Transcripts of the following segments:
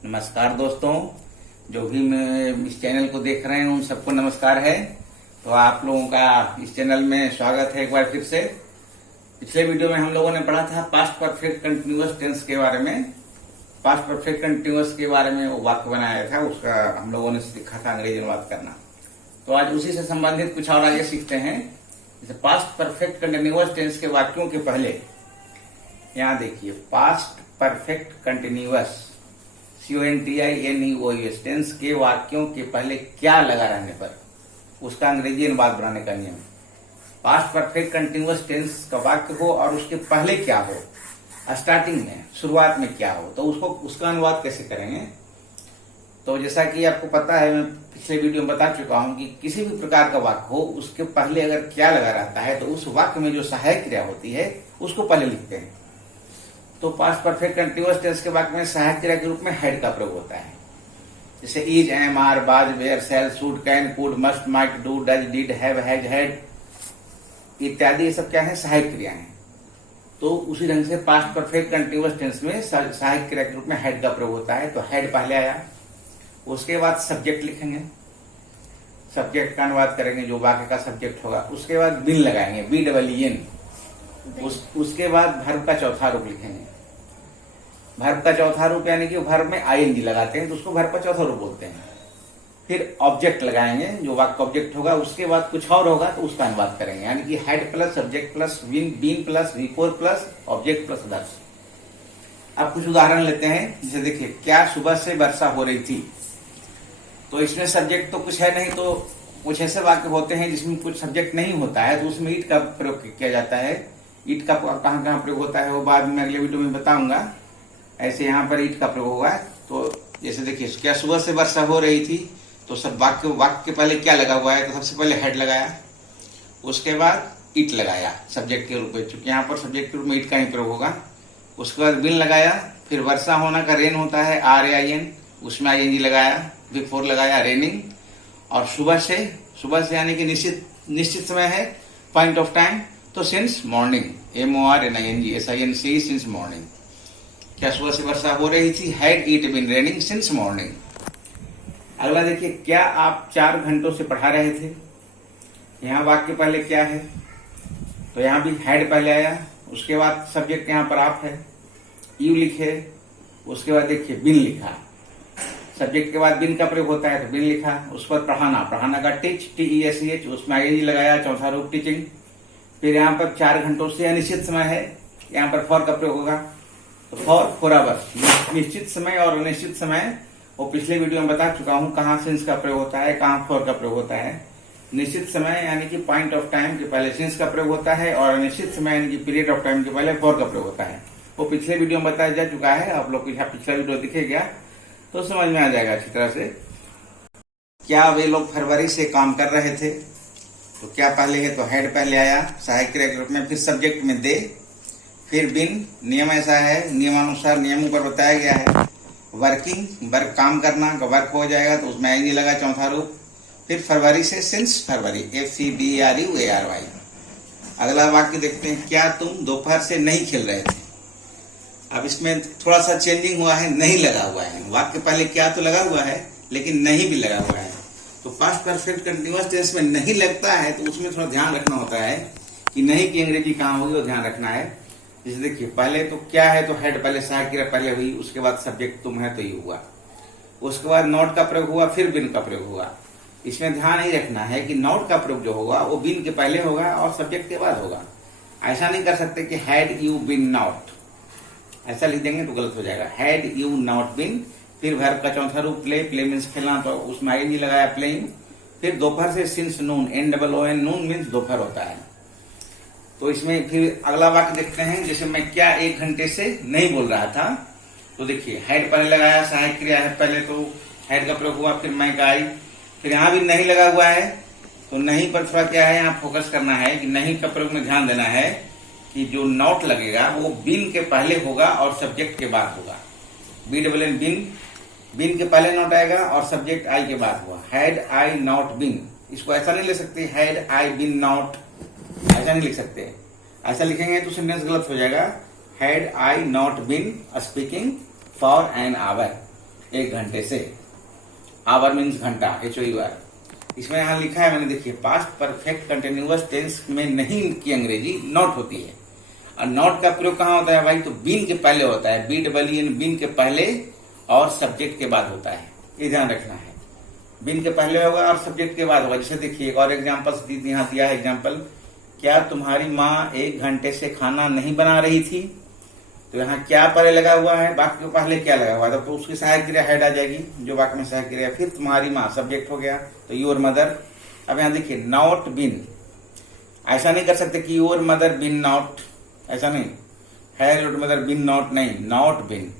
नमस्कार दोस्तों, जो भी मैं इस चैनल को देख रहे हैं उन सबको नमस्कार है। तो आप लोगों का इस चैनल में स्वागत है एक बार फिर से। पिछले वीडियो में हम लोगों ने पढ़ा था पास्ट परफेक्ट कंटिन्यूअस टेंस के बारे में। पास्ट परफेक्ट कंटिन्यूअस के बारे में वो वाक्य बनाया था, उसका हम लोगों ने सीखा था अंग्रेजी अनुवाद करना। तो आज उसी से संबंधित कुछ और आगे सीखते हैं। जैसे पास्ट परफेक्ट कंटिन्यूअस टेंस के वाक्यों के पहले यहाँ देखिए, past perfect continuous CONTINUOUS tense के वाक्यों के पहले क्या लगा रहने पर उसका अंग्रेजी अनुवाद बनाने का नियम। पास्ट परफेक्ट कंटिन्यूअस टेंस का वाक्य हो और उसके पहले क्या हो, स्टार्टिंग में शुरुआत में क्या हो, तो उसका अनुवाद कैसे करेंगे। तो जैसा कि आपको पता है, मैं पिछले वीडियो में बता चुका हूं कि किसी भी प्रकार का वाक्य हो उसके पहले अगर क्या लगा रहता है तो उस वाक्य में जो सहायक क्रिया होती है उसको पहले लिखते हैं। तो पास्ट परफेक्ट कंटिन्यूअस टेंस के वाक्य में सहायक क्रिया के रूप में हैड का प्रयोग होता है। जैसे is, am, are, was, were, shall, should, can, could, must, might, do, does, did, have, has, had इत्यादि, ये सब क्या है, सहायक क्रिया है। तो उसी ढंग से पास्ट परफेक्ट कंटिन्यूअस टेंस में सहायक क्रिया के रूप में हैड का प्रयोग होता है। तो हैड पहले आया, उसके बाद सब्जेक्ट लिखेंगे, सब्जेक्ट का अनुवाद करेंगे जो वाक्य का सब्जेक्ट होगा। उसके बाद बिन लगाएंगे, BEEN। उसके बाद वर्ब का चौथा रूप लिखेंगे। वर्ब का चौथा रूप यानी कि वर्ब में ING लगाते हैं तो उसको वर्ब का चौथा रूप बोलते हैं। फिर ऑब्जेक्ट लगाएंगे, जो वाक्य ऑब्जेक्ट होगा। उसके बाद कुछ और होगा तो उसका अनुवाद करेंगे, यानी कि had plus subject plus been plus V4 plus object plus others. अब कुछ उदाहरण लेते हैं। जैसे देखिए, क्या सुबह से वर्षा हो रही थी। तो इसमें सब्जेक्ट तो कुछ है नहीं, तो कुछ ऐसे वाक्य होते हैं जिसमें कुछ सब्जेक्ट नहीं होता है तो उसमें ईट का प्रयोग किया जाता है। ईट का कहाँ कहाँ प्रयोग होता है वो बाद में अगले वीडियो में बताऊंगा। ऐसे यहाँ पर ईट का प्रयोग होगा। तो जैसे देखिए, क्या सुबह से वर्षा हो रही थी, तो सब वाक्य के पहले क्या लगा हुआ है, तो सबसे पहले हेड लगाया, उसके बाद ईट लगाया सब्जेक्ट के रूप में, चूंकि यहाँ पर सब्जेक्ट के रूप में ईट का ही प्रयोग होगा। उसके बाद बिन लगाया, फिर वर्षा होना का रेन होता है RAIN, उसमें ING लगाया, V4 लगाया रेनिंग। और सुबह से यानी कि निश्चित समय है, पॉइंट ऑफ टाइम, तो since morning, MORNING since morning. क्या सुबह से वर्षा हो रही थी, had it been raining since morning. अगला देखिए, क्या आप 4 घंटों से पढ़ा रहे थे। यहाँ वाक्य पहले क्या है, तो यहाँ भी हैड पहले आया, उसके बाद सब्जेक्ट यहाँ पर आप है, यू लिखे। उसके बाद देखिए बिन लिखा, सब्जेक्ट के बाद बिन का प्रयोग होता है तो बिन लिखा। उस पर पढ़ाना का टीच, TECH, उसमें ING लगाया, चौथा रूप टीचिंग। फिर यहाँ पर 4 घंटों से अनिश्चित समय है, यहाँ पर फॉर का प्रयोग होगा, तो फॉर आवर्स। निश्चित समय और अनिश्चित समय वो पिछले वीडियो में बता चुका हूँ, कहाँ सिंस का प्रयोग होता है, कहाँ फॉर का प्रयोग होता है। निश्चित समय यानी कि पॉइंट ऑफ टाइम के पहले सिंस का प्रयोग होता है, और अनिश्चित समय यानी कि पीरियड ऑफ टाइम के पहले फॉर का प्रयोग होता है। वो पिछले वीडियो में बताया जा चुका है, आप लोग को यहाँ पिछला वीडियो दिखेगा तो समझ में आ जाएगा अच्छी तरह से। क्या वे लोग फरवरी से काम कर रहे थे, तो क्या पहले है, तो हेड पहले आया सहायक क्रिया के रूप में, फिर सब्जेक्ट में दे, फिर बिन। नियम ऐसा है, नियमानुसार नियमों पर बताया गया है। वर्किंग, वर्क काम करना का वर्क हो जाएगा तो उसमें ING लगा, चौथा रूप। फिर फरवरी से सिंस फरवरी, FCBRUARY। अगला वाक्य देखते हैं, क्या तुम दोपहर से नहीं खेल रहे थे। अब इसमें थोड़ा सा चेंजिंग हुआ है, नहीं लगा हुआ है। वाक्य पहले क्या तो लगा हुआ है, लेकिन नहीं भी लगा हुआ है। तो पास्ट परफेक्ट कंटिन्यूअस टेंस में नहीं लगता है तो उसमें थोड़ा ध्यान रखना होता है कि नहीं की अंग्रेजी कहाँ होगी, वो ध्यान रखना है। जैसे देखिए, पहले तो क्या है, तो हेड पहले सहायक क्रिया पहले हुई, उसके बाद सब्जेक्ट तुम है तो ये हुआ। उसके बाद नॉट का प्रयोग हुआ, फिर बिन का प्रयोग हुआ। इसमें ध्यान ही रखना है कि नॉट का प्रयोग जो होगा वो बिन के पहले होगा और सब्जेक्ट के बाद होगा। ऐसा नहीं कर सकते कि हैड यू बिन नॉट, ऐसा लिख देंगे तो गलत हो जाएगा। हैड यू नॉट बिन, फिर वर्ब का चौथा रूप प्ले मीन्स खेलना, तो उसमें ING लगाया प्लेइंग। फिर दोपहर से सिंस नून, NOON, नून मीन्स दोपहर होता है। तो इसमें फिर अगला वाक्य देखते हैं। जैसे मैं क्या 1 घंटे से नहीं बोल रहा था, तो देखिए हेड पहले लगाया, सहायक क्रिया है पहले, तो हेड का प्रयोग हुआ, फिर मैं का आई। फिर यहाँ भी नहीं लगा हुआ है, तो नहीं पर थोड़ा क्या है, यहाँ फोकस करना है कि नहीं का प्रयोग में ध्यान देना है कि जो नॉट लगेगा वो बिन के पहले होगा और सब्जेक्ट के बाद होगा। BEEN बिन के पहले नॉट आएगा और सब्जेक्ट आई के बाद हुआ। हैड आई नॉट बिन, इसको ऐसा नहीं ले सकते हैड आई बिन नॉट, ऐसा नहीं लिख सकते। ऐसा लिखेंगे तो सेंटेंस गलत हो जाएगा। Had I not been speaking for an hour, 1 घंटे से। आवर मीन्स घंटा, HOUR। इसमें यहाँ लिखा है मैंने, देखिए पास्ट परफेक्ट कंटिन्यूअस टेंस में नहीं की अंग्रेजी नॉट होती है। और नॉट का प्रयोग कहाँ होता है भाई? तो बीन के पहले होता है, BEEN बीन के पहले और सब्जेक्ट के बाद होता है, ये ध्यान रखना है। बीन के पहले होगा और सब्जेक्ट के बाद होगा। जैसे देखिए एक और एग्जाम्पल यहाँ दिया है एग्जाम्पल, क्या तुम्हारी माँ 1 घंटे से खाना नहीं बना रही थी? तो यहाँ क्या पहले लगा हुआ है, वाक्य के पहले क्या लगा हुआ है, तो उसकी सहायक क्रिया हेड आ जाएगी, जो वाक्य में सहायक क्रिया। फिर तुम्हारी माँ सब्जेक्ट हो गया, तो योर मदर। अब यहाँ देखिए नॉट बीन, ऐसा नहीं कर सकते कि योर मदर बीन नॉट, ऐसा नहीं, है योर मदर बीन नॉट, नहीं, नॉट बीन,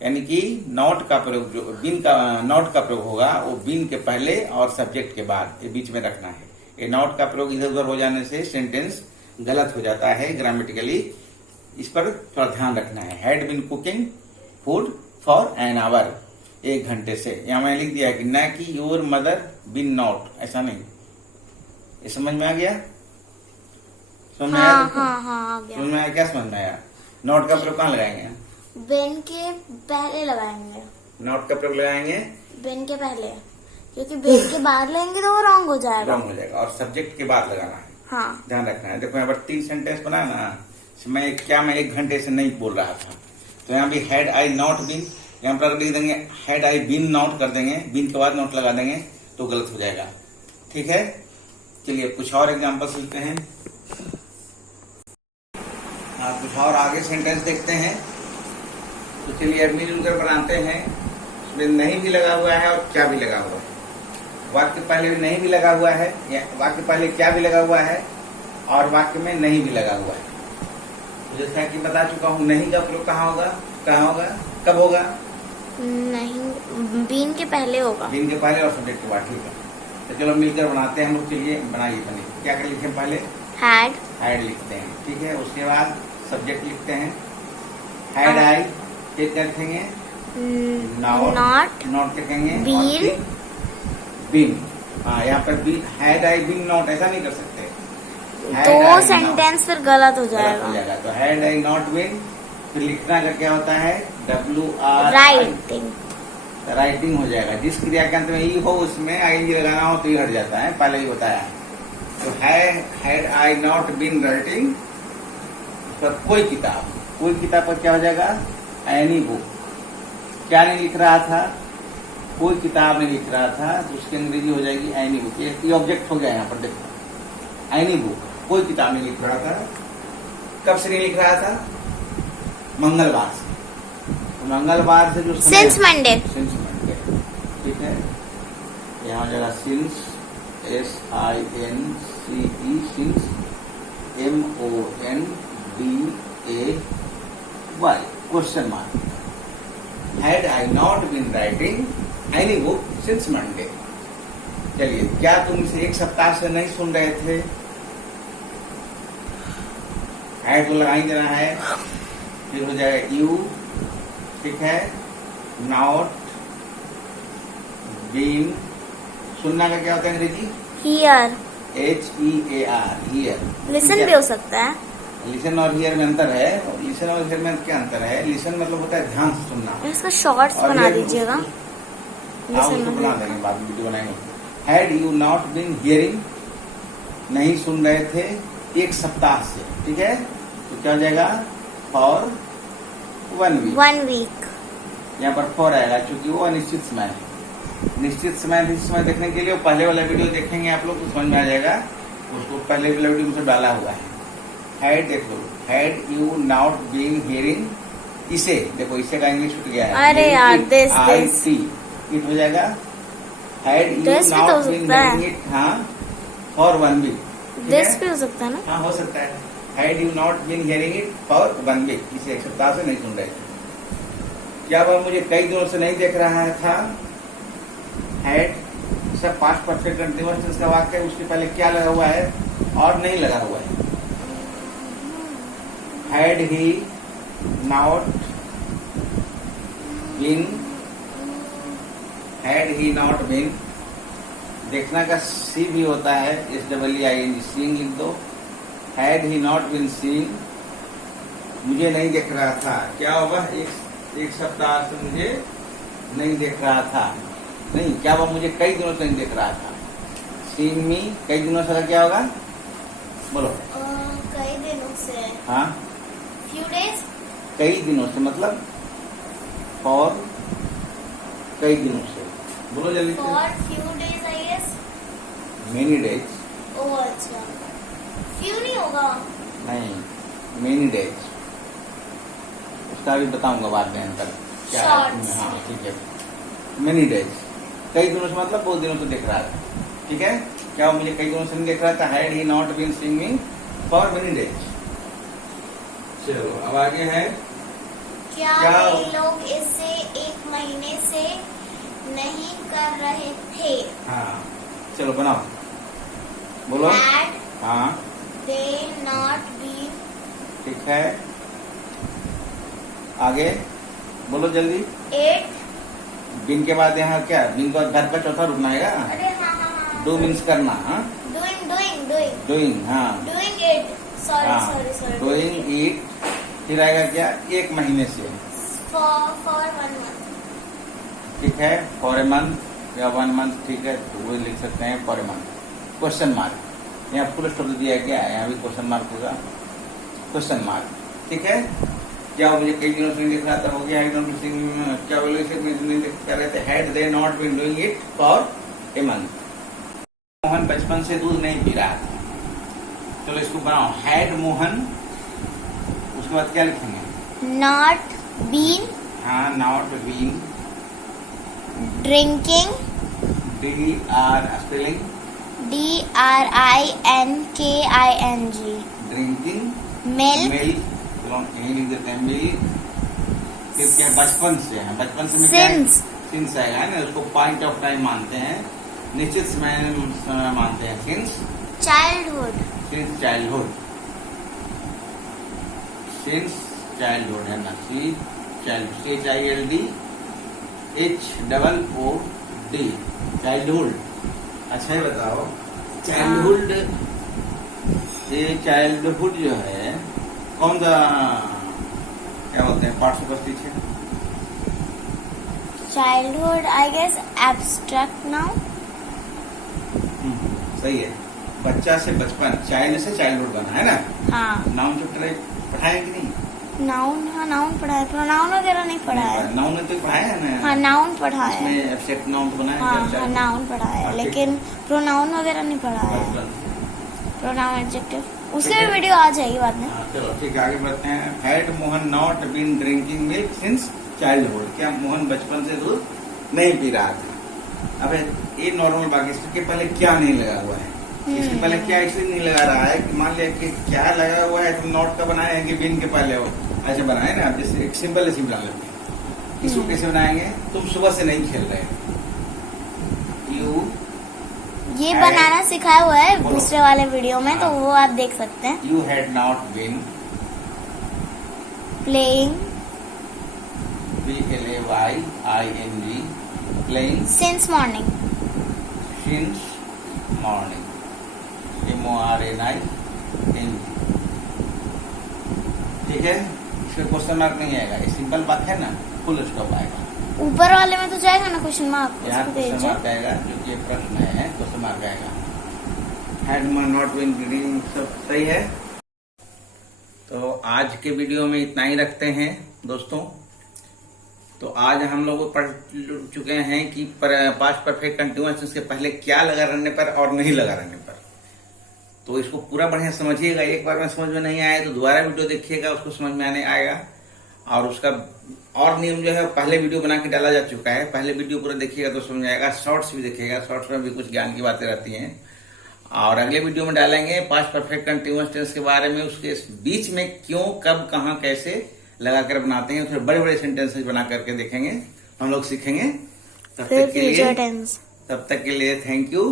यानी कि नॉट का प्रयोग, जो बीन का नॉट का प्रयोग होगा वो बीन के पहले और सब्जेक्ट के बाद, ये बीच में रखना है। ये नॉट का प्रयोग इधर उधर हो जाने से सेंटेंस गलत हो जाता है ग्रामेटिकली, इस पर थोड़ा ध्यान रखना है। Had been cooking food for an hour, 1 घंटे से। यहाँ मैंने लिख दिया है कि न कि योर मदर बीन नॉट, ऐसा नहीं। ये समझ में आ गया? समझ में आया? हाँ, आ गया। समझ में आया? क्या समझ में आया? नॉट का प्रयोग कहाँ लगाएंगे? बिन के पहले लगाएंगे। नॉट का प्रयोग लगाएंगे बिन के पहले, क्योंकि बिन के बाद लेंगे तो वो रॉन्ग हो जाएगा। रॉन्ग हो जाएगा, और सब्जेक्ट के बाद लगाना है, हाँ, ध्यान रखना है। देखो यहाँ पर 3 सेंटेंस बना ना, मैं 1 घंटे से नहीं बोल रहा था, तो यहाँ भी हैड आई नॉट बीन, यहाँ पर लिख देंगे हैड आई बीन नॉट कर देंगे, बीन के बाद नॉट लगा देंगे तो गलत हो जाएगा। ठीक है, चलिए कुछ और एग्जाम्पल सीखते हैं। कुछ और आगे सेंटेंस देखते हैं। तो चलिए अब मिलकर बनाते हैं। उसमें नहीं भी लगा हुआ है और क्या भी लगा हुआ है। वाक्य पहले भी नहीं भी लगा हुआ है, या वाक्य पहले क्या भी लगा हुआ है, और वाक्य में नहीं भी लगा हुआ है। तो जैसा कि बता चुका हूँ, नहीं का प्रयोग कहाँ होगा, कब होगा? नहीं, बीन के पहले होगा। बीन के पहले और सब्जेक्ट के बाद। ठीक है, तो चलो मिलकर बनाते हैं हम लोग। चलिए बनाइए। क्या कर लिखे? पहले हैड लिखते हैं, ठीक है। उसके बाद सब्जेक्ट लिखते हैं, हैड आई, फिर क्या लिखेंगे? नॉट लिखेंगे, बीन। हाँ, यहाँ पर been, had I been not, ऐसा नहीं कर सकते, तो सेंटेंस फिर गलत हो जाएगा। तो हैड आई नॉट बीन, फिर लिखना का क्या होता है? WR, राइटिंग हो जाएगा। जिस क्रिया के अंत में ई हो उसमें ING लगाना हो तो ये हट जाता है, पहले ही बताया है। तो had I not been writing, पर कोई किताब पर क्या हो जाएगा? Any book. क्या नहीं लिख रहा था? कोई किताब नहीं लिख रहा था, तो उसकी अंग्रेजी हो जाएगी एनी बुक। ये ऑब्जेक्ट हो गया यहाँ पर, देखो एनी बुक, कोई किताब नहीं लिख रहा था। कब से नहीं लिख रहा था? मंगलवार से। तो मंगलवार से जो सिंस मंडे, ठीक है। यहाँ हो जाएगा since, SINCE, since, MONDAY, question mark. Had I not been writing any book since Monday. चलिए, क्या तुम इसे 1 सप्ताह से नहीं सुन रहे थे? हैड को लगा ही देना है, फिर हो जाएगा यू, ठीक है। नॉट बीन, सुनना का क्या होता है अंग्रेजी? Here, HEAR, here. लिसन भी हो सकता है। लिसन और हियर में अंतर है। लिसन और हियर में क्या अंतर है? लिसन मतलब होता है ध्यान से सुनना। इसका शॉर्ट्स बना दीजिएगा। उसको बना देंगे, बाद में वीडियो बनाएंगे। Had you not been hearing, नहीं सुन रहे थे 1 सप्ताह से, ठीक है। तो क्या हो जाएगा? For 1 week. यहाँ पर फॉर आएगा, चूंकि वो अनिश्चित समय है। निश्चित समय देखने के लिए पहले वाला वीडियो देखेंगे आप लोग तो समझ में आ जाएगा। उसको पहले वाला वीडियो में डाला हुआ है। हैड देख लो, had you not been hearing, इसे देखो, इसे का इंग्लिश छूट गया है। अरे यार, दिस इट हो जाएगा। Had you not been hearing it, हाँ, फॉर 1 वीक। दिस भी हो सकता है ना? हाँ, हो सकता है। Had you not been hearing it for 1 week, इसे 1 सप्ताह से नहीं सुन रहे थे। क्या वह मुझे कई दिनों से नहीं देख रहा था? हैड सब पास्ट परफेक्ट कंटीन्यूअस टेंस का वाक्य है, उसके पहले क्या लगा हुआ है और नहीं लगा हुआ है। Had he not been, had he not been, देखना का सी भी होता है, SEEING, सीइंग लिख दो। Had he not been seeing, मुझे नहीं देख रहा था, क्या होगा? 1 सप्ताह से मुझे नहीं देख रहा था। नहीं, क्या वो मुझे कई दिनों से नहीं देख रहा था। सीन मी कई दिनों से क्या होगा, बोलो। कई दिनों से। हाँ, फ्यू डेज। कई दिनों से मतलब फॉर कई दिनों से, बोलो जल्दी से। For few days I guess. Many days. Oh अच्छा, फ्यू नहीं होगा। नहीं, मेनी डेज, उसका भी बताऊंगा बाद में अंतर क्या है। Shorts. हाँ ठीक है, मेनी डेज, कई दिनों से मतलब बहुत दिनों से देख रहा था। ठीक है, क्या वो मुझे कई दिनों से नहीं देख रहा था। Had he not been seeing me for many days. चलो अब आगे है, क्या क्या? वे लोग इसे 1 महीने से नहीं कर रहे थे? हाँ चलो बनाओ, बोलो। Had हाँ they not been? ठीक है, आगे बोलो जल्दी। 8. बिन के बाद यहाँ क्या, बिन के बाद घर का चौथा रुकना है। अरे हाँ। डू मीन्स करना। हाँ, Doing. डूइंग। हाँ Doing it. Sorry. Doing it, फिर आएगा क्या, 1 महीने से। For 1 month. ठीक है, फॉर ए मंथ या 1 मंथ, ठीक है, तो वो लिख सकते हैं for a month. Question mark, यहाँ फुल स्टॉप दिया गया है, यहाँ भी क्वेश्चन मार्क होगा, क्वेश्चन मार्क। ठीक है, क्या वो मुझे कई दिनों से नहीं दिख रहा था, हो गया। क्या बोले इसे नहीं दिख रहे थे। Had they not been doing it for a month. Mohan बचपन से दूध नहीं पी रहा था। चलो इसको बनाओ, हैड मोहन, उसके बाद क्या लिखेंगे। Not been हाँ, not been, drinking. DR spelling, DRINKING. Drinking, Milk. Milk, चलो यही लिख देते हैं मिल्क। फिर क्या, बचपन से है, बचपन से में क्या है? Since. सिंस आएगा ना, उसको पॉइंट ऑफ टाइम मानते हैं, निश्चित समय मानते हैं। Since Childhood. Childhood, since childhood है ना, CHILD HOOD, चाइल्डहुड। अच्छा ही बताओ, चाइल्डहुड, ये चाइल्डहुड जो है कौन सा, क्या बोलते हैं, पार्श्व है। Childhood, I guess abstract noun. सही है, बच्चा से बचपन, चाइल्ड से चाइल्डहुड बना है ना। हाँ. नाउन चैप्टर पढ़ाए कि नहीं। Noun. हाँ, noun पढ़ा है. Pronoun वगैरह नहीं पढ़ा है. नाउन ने तो पढ़ाया है ना। हाँ, noun पढ़ा है. इसमें एब्स्ट्रैक्ट नाउन तो बनाया हाँ, है। noun पढ़ा है, हाँ, ठीक। लेकिन pronoun वगैरह नहीं पढ़ा है. हाँ, Pronoun adjective. उसके ठीक है। भी वीडियो आ जाएगी बाद में. चलो ठीक है, आगे बढ़ते हैं। Had Mohan not been drinking milk since childhood, क्या मोहन बचपन से दूध नहीं पी रहा था। अब ये नॉर्मल बाकी, इसके पहले क्या नहीं लगा हुआ है। इसके पहले क्या इसलिए नहीं लगा रहा है कि मान लिया कि क्या लगा हुआ है, तो नॉट का बनाया है कि बिन के पहले हो, ऐसे बनाए ना। अब जैसे एक सिंपल ऐसे बना लेते हैं। इसको कैसे बनाएंगे, तुम सुबह से नहीं खेल रहे, यू ये बनाना सिखाया हुआ है बोलो। दूसरे वाले वीडियो में, तो हाँ। वो आप देख सकते हैं. You had not been Playing PLAYING playing since morning. since morning, MORNING। ठीक है, इसमें क्वेश्चन मार्क नहीं आएगा, ये सिंपल बात है ना, फुल स्टॉप आएगा। ऊपर वाले में तो जाएगा ना क्वेश्चन मार्क. यहाँ उसको क्वेश्चन दीजिए. मार्क आएगा, जो कि प्रश्न है, क्वेश्चन मार्क आएगा। हैड नॉट बीन रीडिंग, सब सही है। तो आज के वीडियो में इतना ही रखते हैं दोस्तों। तो आज हम लोग पढ़ चुके हैं कि पास्ट परफेक्ट कंटिन्यूअस के पहले क्या लगा रहने पर और नहीं लगा रहने पर। तो इसको पूरा बढ़िया समझिएगा, एक बार में समझ में नहीं आया तो दोबारा वीडियो देखिएगा, उसको समझ में आने आएगा। और उसका और नियम जो है पहले वीडियो बना के डाला जा चुका है, पहले वीडियो पूरा देखिएगा तो समझ आएगा। शॉर्ट्स भी देखिएगा, शॉर्ट्स में भी कुछ ज्ञान की बातें रहती हैं। और अगले वीडियो में डालेंगे पास्ट परफेक्ट कंटिन्यूअस टेंस के बारे में, उसके बीच में क्यों, कब, कहाँ, कैसे लगाकर बनाते हैं, फिर बड़े बड़े सेंटेंसेस बना करके देखेंगे, हम लोग सीखेंगे। तब तक के लिए थैंक यू,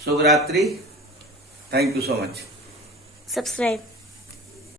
शुभ रात्रि, thank you so much. Subscribe.